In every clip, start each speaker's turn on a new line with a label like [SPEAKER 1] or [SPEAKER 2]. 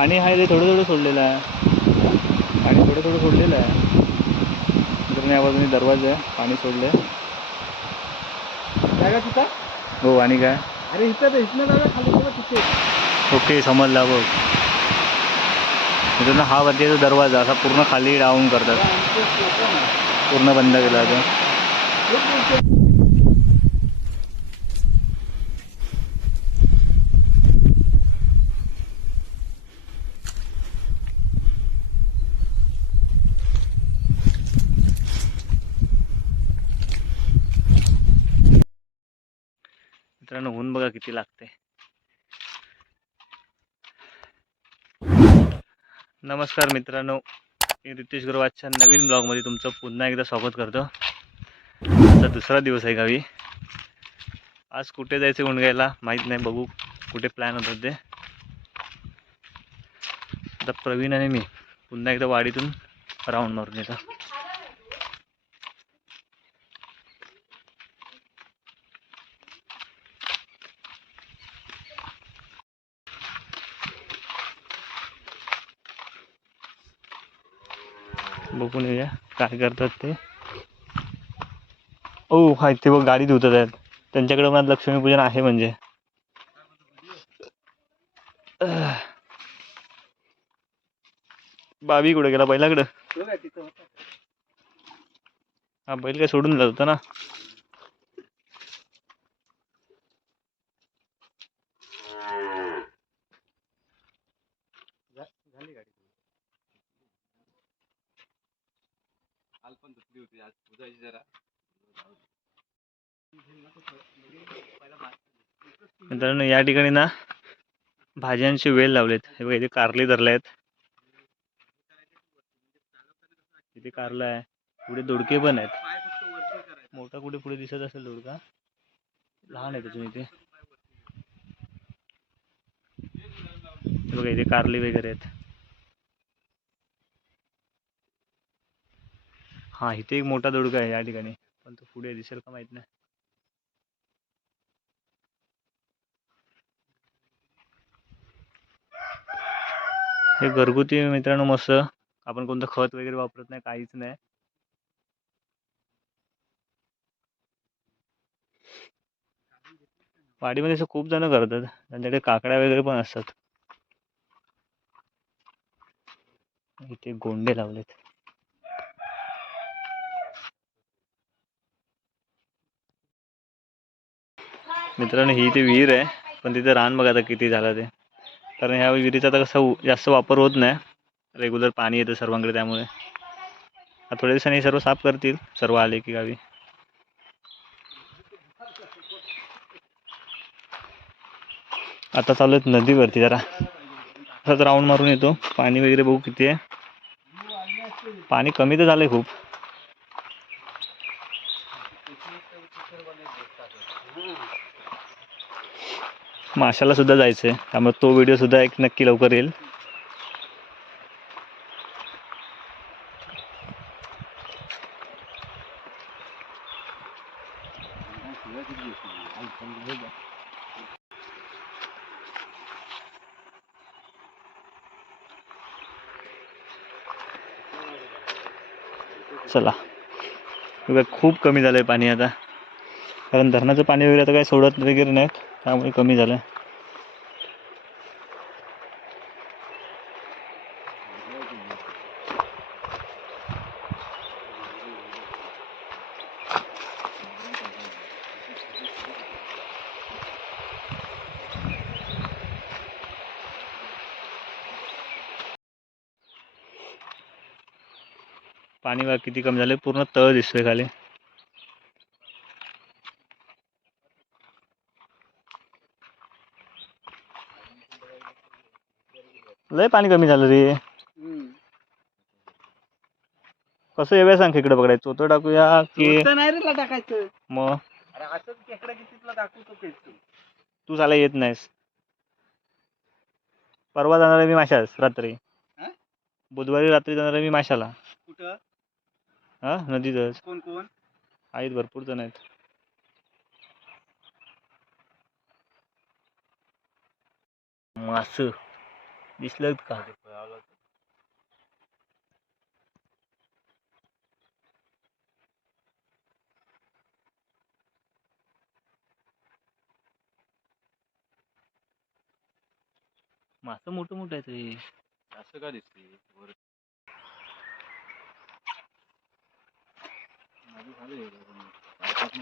[SPEAKER 1] पाणी आहे रे थोडं थोडं सोडलेलं आहे. पाणी थोडं थोडं सोडलेलं आहे. मित्रांनो या बाजूने दरवाजा आहे पाणी सोडले
[SPEAKER 2] तिथं?
[SPEAKER 1] हो आणि काय?
[SPEAKER 2] अरे इथं इथनं जागा खाली तिथे.
[SPEAKER 1] ओके समजला बघ. मित्रांनो हा वरती दरवाजा असा पूर्ण खाली डाऊन करतात. पूर्ण बंद केला जातो मित्रांनो ऊन बघा किती लागते नमस्कार मित्रांनो मी रितेश गुरुवाजच्या नवीन ब्लॉगमध्ये तुमचं पुन्हा एकदा स्वागत करतो. आजचा दुसरा दिवस आहे गावी. आज कुठे जायचं उंडगायला माहीत नाही बघू कुठे प्लॅन होतं ते. आता प्रवीण आणि मी पुन्हा एकदा वाडीतून राऊंड मारून येतो. बघून येऊया काय करतात ते. ओ हाय ते बघ गाडी धुतात आहेत. त्यांच्याकडे मला लक्ष्मीपूजन आहे म्हणजे. बाबी कुठे गेला? बैलाकडं. हा बैल काय सोडून जात होता ना
[SPEAKER 2] झाली गाडी काल पण धुतली होती आज पुजायची जरा.
[SPEAKER 1] मित्रांनो या ठिकाणी ना भाज्यांचे वेल लावलेत. हे बघा इथे कारले धरले आहेत इथे कारला आहे. पुढे दोडके पण आहेत. मोठा कुठे पुढे दिसत असेल दोडका? लहान आहे त्यातून इथे. बघा इथे कारली वगैरे आहेत. हा इथे एक मोठा दोडका आहे या ठिकाणी. पण तो पुढे दिसेल का माहीत नाही. हे घरगुती मित्रांनो मस्त. आपण कोणतं खत वगैरे वापरत नाही काहीच नाही. वाडीमध्ये असं खूप जण करतात. त्यांच्याकडे काकड्या वगैरे पण असतात. इथे गोंडे लावलेत. मित्रांनो ही इथे विहीर आहे. पण तिथे रान बघा आता किती झालं ते. कारण ह्या विहिरीचा आता कसा जास्त वापर होत नाही. रेग्युलर पाणी येतं सर्वांकडे त्यामुळे. थोड्या दिवसांनी सर्व साफ करतील. सर्व आले की गावी. आता चालू आहेत नदीवरती जरा. असाच राऊंड मारून येतो. पाणी वगैरे बघू किती आहे. पाणी कमी तर झालंय खूप. माशाला सुद्धा जायचंय. त्यामुळे तो व्हिडिओ सुद्धा एक नक्की लवकर येईल. चला. बघा खूप कमी झालंय पाणी आता. कारण धरणाचं पाणी वगैरे आता काही सोडत वगैरे नाहीत. त्यामुळे कमी झालं पाणी बघा किती कमी झालंय? पूर्ण तळ दिसतोय खाली. लय पाणी कमी झालं रे. कसं येऊया सांग इकडे बघायचं? चोतो टाकूया की
[SPEAKER 2] नाही रे टाकायचं.
[SPEAKER 1] मग
[SPEAKER 2] अरे असंच खेकडा कितीला दाखवतो तू
[SPEAKER 1] तू. चाला येत नाहीस. परवा जाणार आहे मी माशास रात्री.
[SPEAKER 2] हा?
[SPEAKER 1] बुधवारी रात्री जाणार आहे मी माशाला.
[SPEAKER 2] कुठं?
[SPEAKER 1] हा? नदीतच.
[SPEAKER 2] कोण कोण?
[SPEAKER 1] आहेत भरपूर जण आहेत. मास. दिसलं का? मासं मोठं मोठं आहे ते
[SPEAKER 2] असं का दिसते वर माझं आहे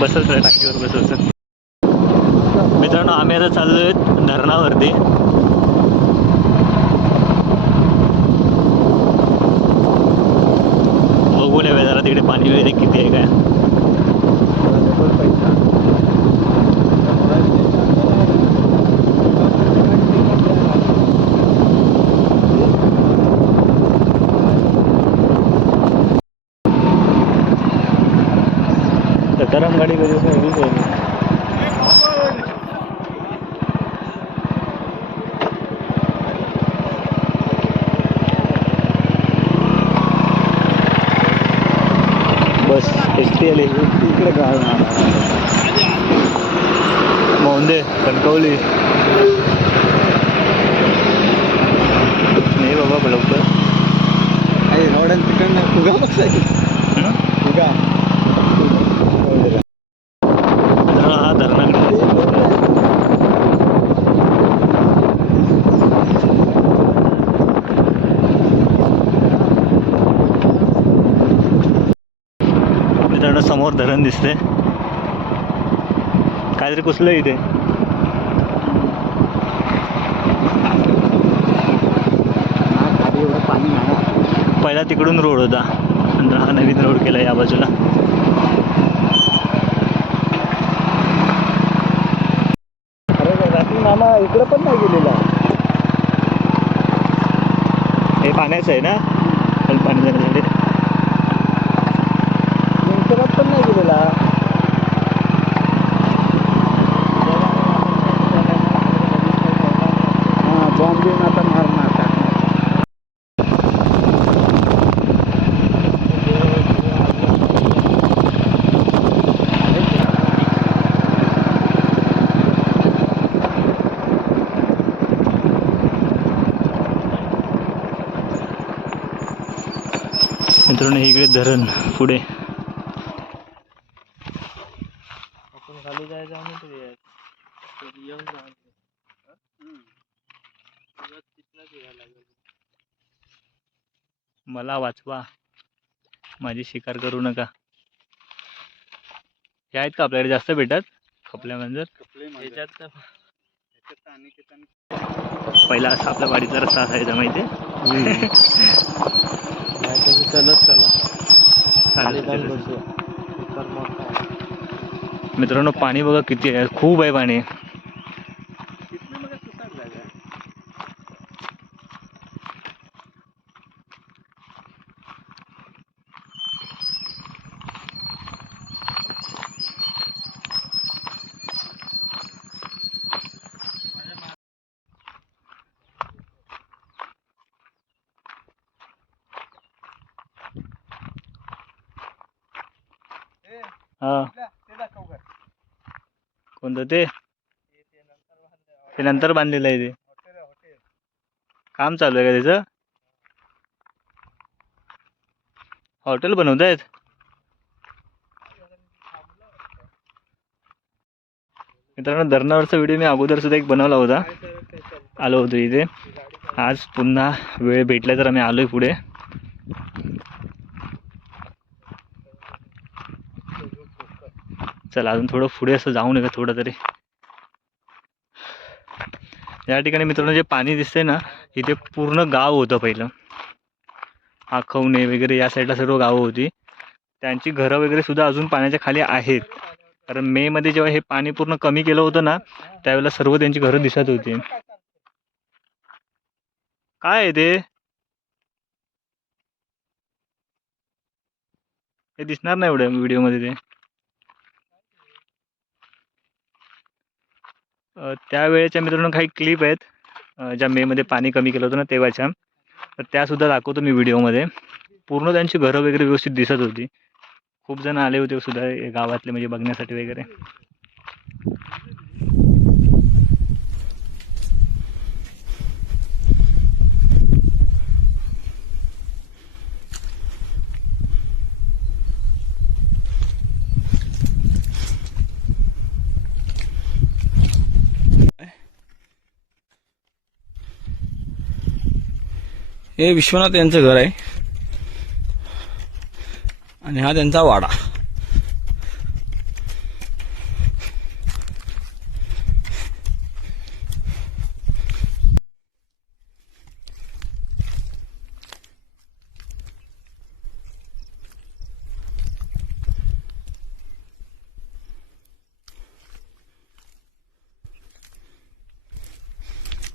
[SPEAKER 1] बसल सर टाकीवर बसल सर. मित्रांनो आम्ही आता चाललोय धरणावरती. बघू नये जरा तिकडे पाणी वगैरे किती आहे काय? गरम गाडी कधी टी आली इकडे काय मोंदे कणकवली. नाही बाबा लवकर.
[SPEAKER 2] रोडन तिकडनं फुगा बसायची? फुगा
[SPEAKER 1] मित्रांनो, हा धरणाकडे मित्रांनो समोर धरण दिसते काहीतरी कुसलं इथे.
[SPEAKER 2] पाणी
[SPEAKER 1] पहिला तिकडून रोड होता. नंतर हा नवीन रोड केला या बाजूला.
[SPEAKER 2] मामा इकडं पण नाही गेलेला
[SPEAKER 1] हे पाण्याचं आहे ना? पण पाणी जाण्यासाठी.
[SPEAKER 2] नेमकरात पण नाही गेलेला हा बॉम्ब देऊन आता मारणार टाकणार
[SPEAKER 1] मित्रांनो हे इकडे धरण पुढे
[SPEAKER 2] आपण खाली जायचं आणि तरी येऊन
[SPEAKER 1] मला वाचवा. माझी शिकार करू नका. हे आहेत का आपल्याकडे? जास्त भेटत खपल्या म्हणजे पहिला असा आपल्या वाडीचा रस्ता असायचा माहिती
[SPEAKER 2] चलत चला.
[SPEAKER 1] मित्रांनो पाणी बघा किती आहे. खूप आहे पाणी. हा. कोणतं ते? ते नंतर बांधलेलं आहे ते. काम चालू आहे का त्याचं? हॉटेल बनवत आहेत? मित्रांनो धरणावरचा व्हिडिओ मी अगोदर सुद्धा एक बनवला होता. आलो होतो इथे. आज पुन्हा वेळ भेटला तर आम्ही आलोय पुढे. चला अजून थोडं पुढे असं जाऊ नये का थोडं तरी या ठिकाणी मित्रांनो जे पाणी दिसतंय ना इथे पूर्ण गाव होतं पहिलं. आखवणे वगैरे या साईडला सर्व गावं होती. त्यांची घरं वगैरे सुद्धा अजून पाण्याच्या खाली आहेत. कारण मेमध्ये जेव्हा हे पाणी पूर्ण कमी केलं होतं ना त्यावेळेला सर्व त्यांची घरं दिसत होती. काय आहे ते? हे दिसणार नाही एवढ्या व्हिडिओमध्ये ते. त्यावेळेच्या मित्रांनो काही क्लिप आहेत ज्या मेमध्ये पाणी कमी केलं होतं ना तेव्हाच्या. तर त्यासुद्धा दाखवतो मी व्हिडिओमध्ये पूर्ण त्यांची घरं वगैरे व्यवस्थित दिसत होती. खूप जण आले होते सुद्धा गावातले म्हणजे बघण्यासाठी वगैरे.
[SPEAKER 3] हे विश्वनाथ यांचं घर आहे. आणि हा त्यांचा वाडा.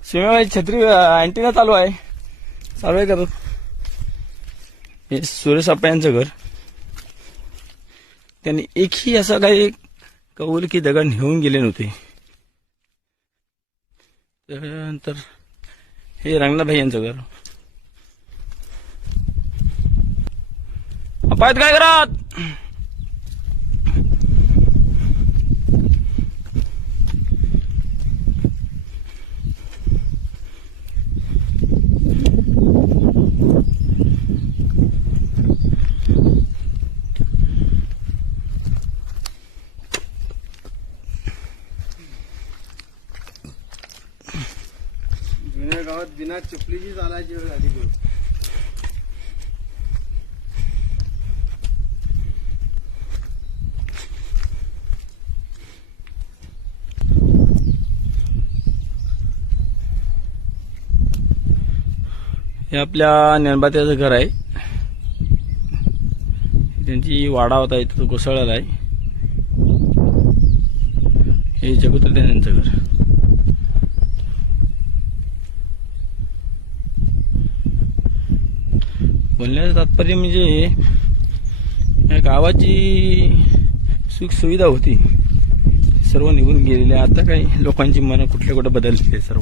[SPEAKER 3] सीमेबाई छत्री अँटीना चालू आहे. चालू आहे का तू? हे सुरेश अप्पा यांचं घर. त्यांनी एकही असा काही कौल की दगड नेऊन गेले नव्हते. त्यानंतर हे रंगनाथभाई यांचं घर. अप्पा काय घरात
[SPEAKER 2] जुन्या गावात बिना चालायची वेळ आली बघ.
[SPEAKER 3] हे आपल्या नेणबात्याचं घर आहे. त्यांची वाडा होता इथं तो कोसळलेला आहे. हे जगुत्र त्यांचं घर. बोलण्याचं तात्पर्य म्हणजे या गावाची सुख सुविधा होती सर्व निघून गेलेले आता काही लोकांची मनं कुठल्या कुठे बदलली आहे सर्व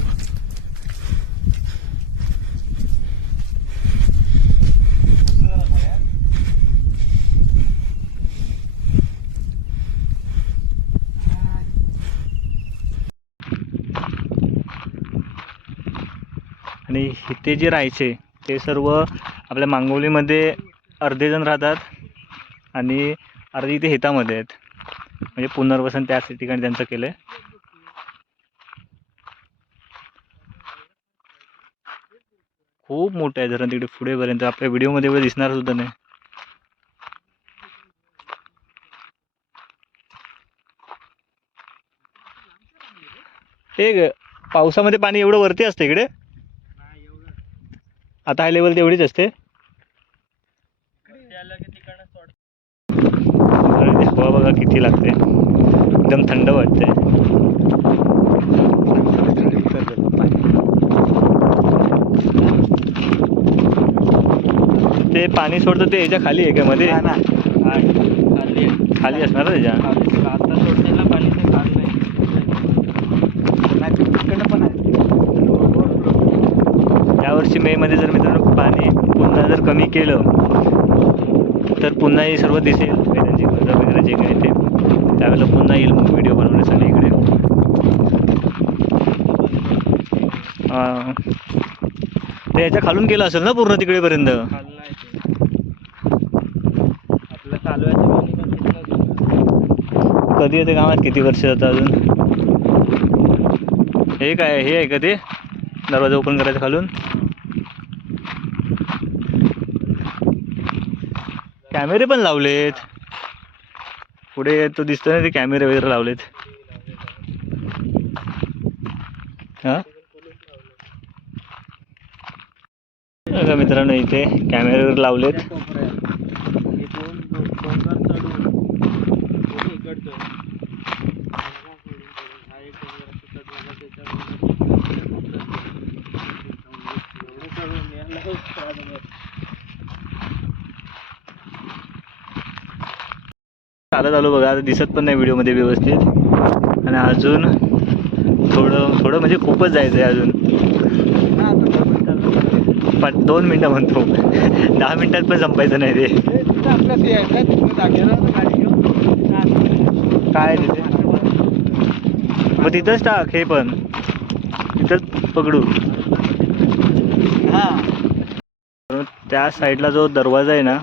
[SPEAKER 1] आणि इथे जे राहायचे ते सर्व आपल्या मांगोलीमध्ये अर्धेजण राहतात आणि अर्धे इथे हितामध्ये आहेत. म्हणजे पुनर्वसन त्याच ठिकाणी त्यांचं केलं आहे खूप मोठं आहे धरण तिकडे पुढेपर्यंत. आपल्या व्हिडिओमध्ये एवढं दिसणार सुद्धा नाही. ते पावसामध्ये पाणी एवढं वरती असतं इकडे? आता हाय लेवल तेवढीच असते. हवा बघा किती लागते. एकदम थंड वाटते ते पाणी सोडतं ते याच्या खाली आहे का मध्ये? खाली असणार ना त्याच्या.
[SPEAKER 3] आता सोडलेला पाणी ते खात नाही.
[SPEAKER 1] यावर्षी मेमध्ये जर मित्रांनो पाणी पुन्हा जर कमी केलं तर पुन्हा हे सर्व दिसेल. म्हणजे त्यांची वगैरे जे काही ते. त्यावेळेला पुन्हा येईल मग व्हिडिओ बनवण्यासाठी इकडे. हां. ते याच्या खालून केलं असेल ना पूर्ण तिकडेपर्यंत? कधी येते गावात? किती वर्ष जातं अजून? हे काय हे आहे का ते? दरवाजा ओपन करायचा खालून? कॅमेरे पण लावलेत. पुढे तो दिसतो ना ते कॅमेरे वगैरे लावलेत. हा? बघा मित्रांनो इथे कॅमेरे वगैरे लावलेत. चालत आलो बघा आता दिसत पण नाही व्हिडिओमध्ये व्यवस्थित. आणि अजून थोडं थोडं म्हणजे खूपच जायचं आहे अजून.
[SPEAKER 2] हा.
[SPEAKER 1] पण दोन मिनटं म्हणतो. दहा मिनिटात पण संपायचं नाही ते
[SPEAKER 2] हे.
[SPEAKER 1] काय तिथे मग तिथंच टाक हे पण. तिथंच पकडू.
[SPEAKER 2] हा.
[SPEAKER 1] त्या साईडला जो दरवाजा आहे ना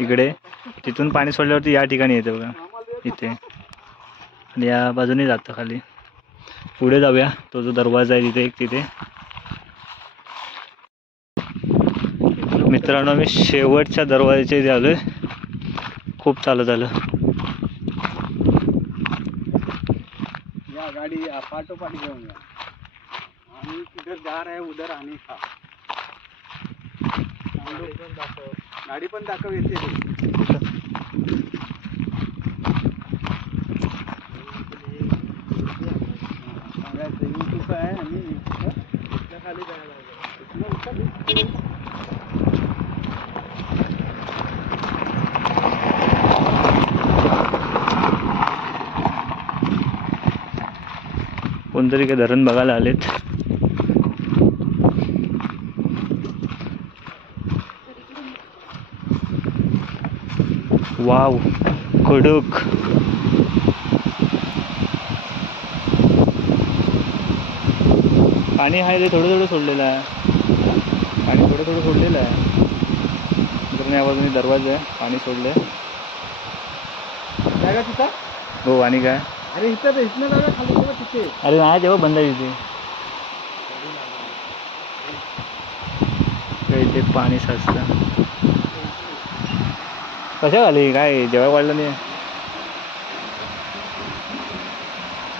[SPEAKER 1] इकडे. तिथून पाणी सोडल्यावरती या ठिकाणी येतं बघा. इथे. आणि या बाजूने जातं खाली. पुढे जाऊया. तो जो दरवाजा आहे तिथे एक तिथे. मित्रांनो आम्ही शेवटच्या दरवाजाच्या इथे आलोय. खूप चालत आलं.
[SPEAKER 2] या गाडी या पाठोपाठ घेऊन या. आणि तिधर जा रहा है. उधर आने का गाडी पण दाखव येते आहे खाली जायला
[SPEAKER 1] कोणतरी काही धरण बघायला आलेत. वाव कडक पाणी आहे रे थोडं थोडं सोडलेलं आहे. पाणी थोडं थोडं सोडलेलं आहे. मित्रांनो या बाजूने दरवाजा आहे. पाणी सोडलंय.
[SPEAKER 2] जागा तिथं?
[SPEAKER 1] हो आणि काय?
[SPEAKER 2] अरे इथं इथनं जागा खाली तिथे.
[SPEAKER 1] अरे नाही तेव्हा बंद आहे तिथे. इथे पाणी साचतं. कशा खाली काय जेव्हा वाढलं नाही
[SPEAKER 2] परत पूर्ण फिरून जायचं रे.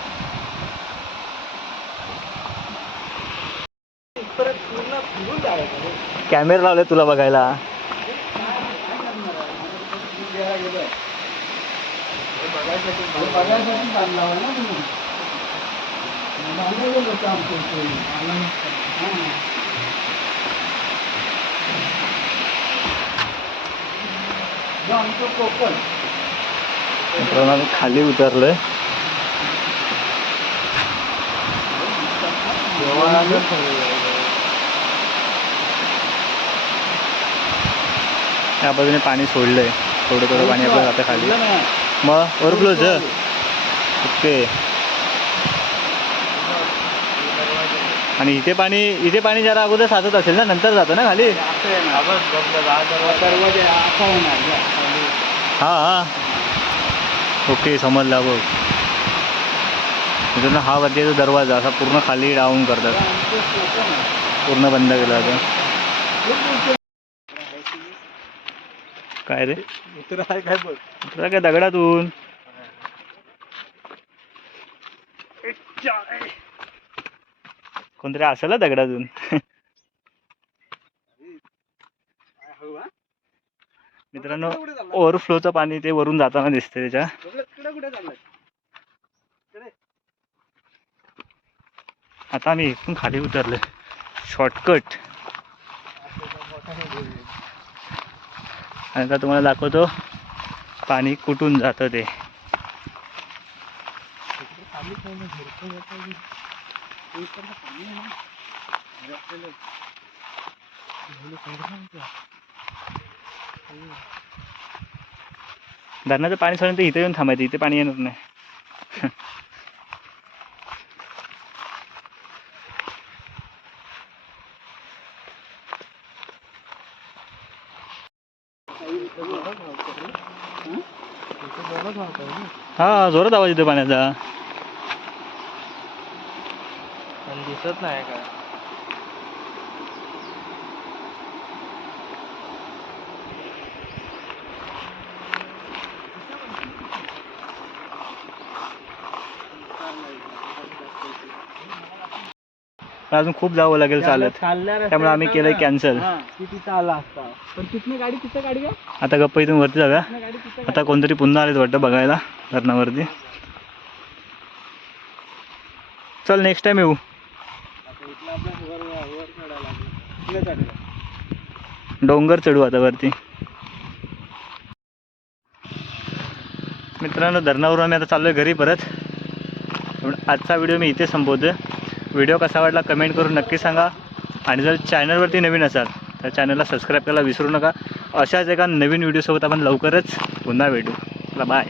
[SPEAKER 1] कॅमेरा लावले तुला बघायला.
[SPEAKER 2] बघायसाठी बांधला होय ना तुम्ही बांधलं गेलं होतं आमच्या इथे. हां. जो आमचं कोकण
[SPEAKER 1] मित्रांनो आम्ही खाली उतरलोय त्या बाजूने पाणी सोडलंय. थोडं थोडं पाणी आपलं जातं खाली. मग ओरफ्लोच ओके. आणि इथे पाणी इथे पाणी जरा अगोदर साचत असेल ना नंतर जातं ना खाली.
[SPEAKER 2] हा.
[SPEAKER 1] हां हां. ओके समजला बघ. मित्रांनो हा वरती जो दरवाजा असा पूर्ण खाली डाऊन करतात. पूर्ण बंद केला होता काय रे?
[SPEAKER 2] आहे काय बघ
[SPEAKER 1] तुला काय दगडातून? कोणतरी असेल दगडातून? मित्रांनो? ओव्हरफ्लोचं पाणी ते वरून जाताना दिसते त्याच्या. आता आम्ही इथून खाली उतरलोय. शॉर्टकट आणि आता तुम्हाला दाखवतो पाणी कुठून जातं ते. धरणाचं पाणी सोडून इथे येऊन थांबायचं इथे पाणी येणार नाही. हा जोरात आवाज येतो पाण्याचा.
[SPEAKER 2] दिसत नाही काय?
[SPEAKER 1] पण अजून खूप जावं लागेल चालत. त्यामुळे आम्ही केलंय कॅन्सल आता गप्प इथून वरती जाऊया. आता कोणतरी पुन्हा आलेत वाटतं बघायला धरणावरती. चल नेक्स्ट टाइम येऊ. डोंगर चढू आता वरती. मित्रांनो धरणावरून आम्ही आता चाललोय घरी परत. आजचा व्हिडिओ मी इथे संपवतो व्हिडिओ कसा वाटला कमेंट करून नक्की सांगा. आणि जर चॅनलवरती नवीन असाल तर चॅनलला सबस्क्राईब करायला विसरू नका. अशाच एका नवीन व्हिडिओसोबत आपण लवकरच पुन्हा भेटू. चला बाय